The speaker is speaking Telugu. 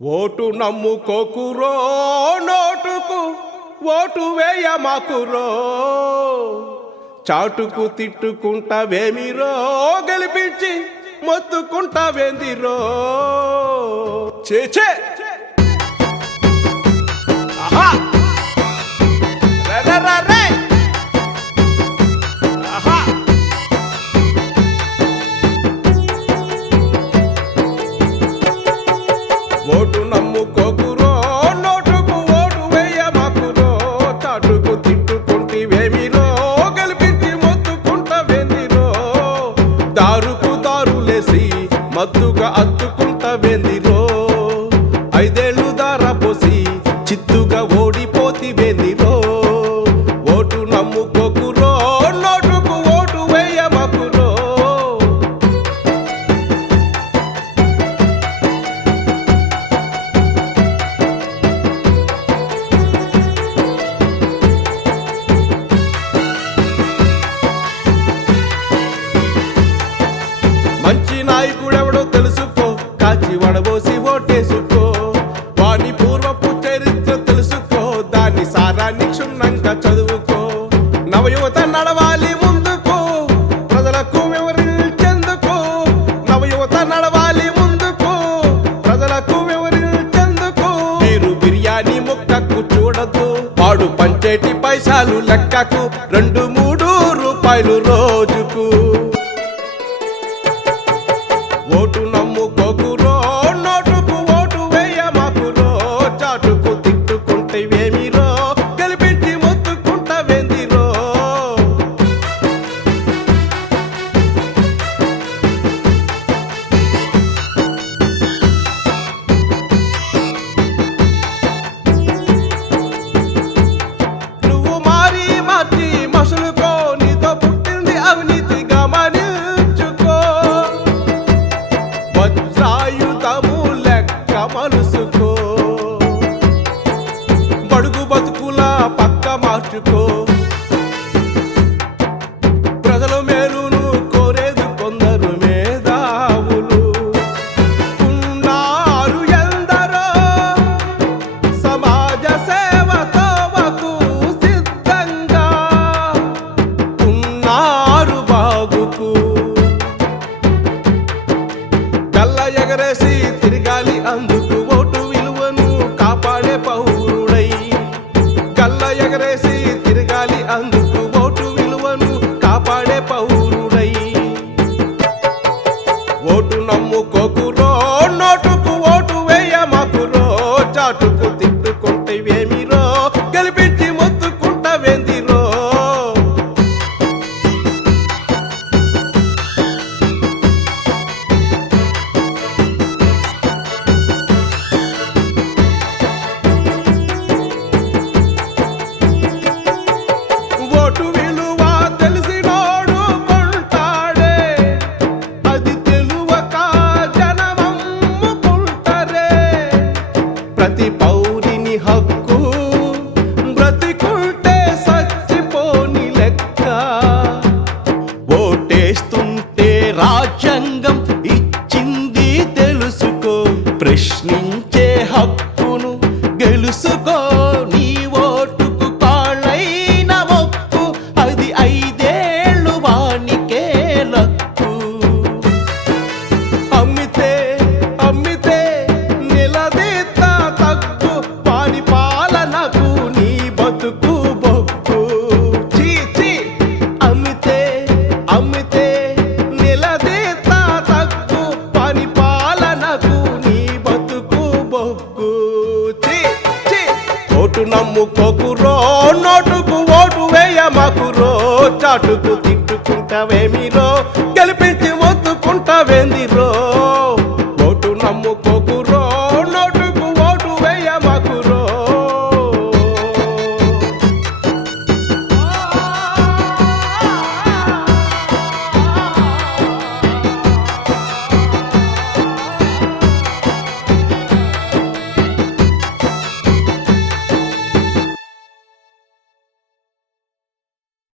ఓటు నమ్ముకోకురో నోటుకు ఓటు వేయ మాకురో చాటుకు తిట్టుకుంటావేమిరో గెలిపించి మొత్తుకుంటావేందిరో. చేచే ఐదేళ్ళు దార పోసి చిత్తుగా ఓడిపోతివేందిరో ఓటు నమ్ముకోకురో నోటుకు ఓటు వేయ మాకురో మంచి నాయకుడెవడో తెలుసుకో కాచి వడబోసి నవయువత నడవాలి ముందుకు. ప్రజలకు వివరించేందుకు నవయువత నడవాలి ముందుకు. ప్రజలకు వివరించేందుకు మీరు బిర్యానీ ముక్కకు చూడదు వాడు పంచేటి పైసాలు లెక్కకు. రెండు మూడు రూపాయలు కోరుకో ప్రజల మేలును కోరేది కొందరు మేధావులు. ఉన్నారు ఎందరో సమాజ సేవకు సిద్ధంగా. ఉన్నారు బాగుకు కళ్ళ ఎగరేసి తిరగాలి అందు ప్రతి పౌరిని హక్కు బ్రతికుంటే సచ్చిపోని లెక్క. ఓటేస్తూ మొక్కు ఓటు నమ్ముకోకురో నోటుకు ఓటు వేయ మాకురో. చాటుకు తిట్టుకుంటావేమిరో.